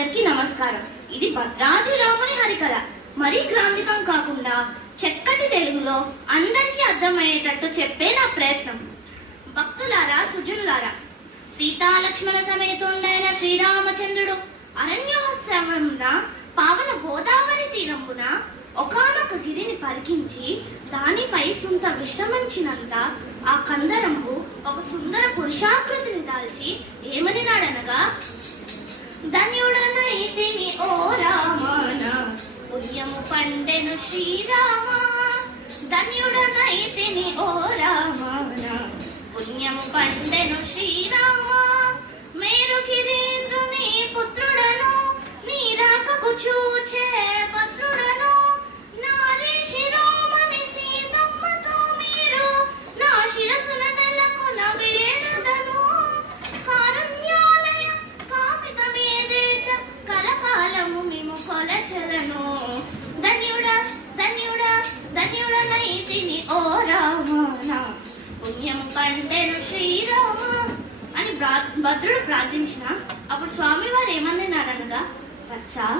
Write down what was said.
అందరికీ నమస్కారం. ఇది భద్రాద్రి రాముని హరికథ. మరీ గ్రాంధికం కాకుండా చక్కటి తెలుగులో అందరికీ అర్థమయ్యేటట్టు చెప్పే నా ప్రయత్నం. భక్తులారా, సుజనులారా, సీతాలక్ష్మణ సమేతుండైన శ్రీరామచంద్రుడు అరణ్యవాసమున పావన గోదావరి తీరంబున ఒకానొక గిరిని పరికించి దానిపై సుంత విశ్రమించినంత ఆ కందరంబు ఒక సుందర పురుషాకృతిని దాల్చి ఏమని నాడనగా, ధన్యుడనైతిని ఓ రామాన పుణ్యము పండెను శ్రీరామ, ధన్యుడనైతిని ఓ రామాన పుణ్యము పండెను శ్రీరామ, మేరు గిరీంద్రుని పుత్రుడను నీ రాకకు చూచే భద్రుడను, నారీ శిరోమణి సీతమ్మతో మీరు నా శిరసున నెలకొన వేడుదను, కారుణ్యాలయ కామిత మీదేచ కలకాలము మిము కొలచెదను, ధన్యుడా ధన్యుడా ధన్యుడనైతిని ఓ రామాన పుణ్యము పండెను శ్రీరామ అని భద్రుడు ప్రార్థించిన. అప్పుడు స్వామివారు ఏమన్నారనగా, వత్స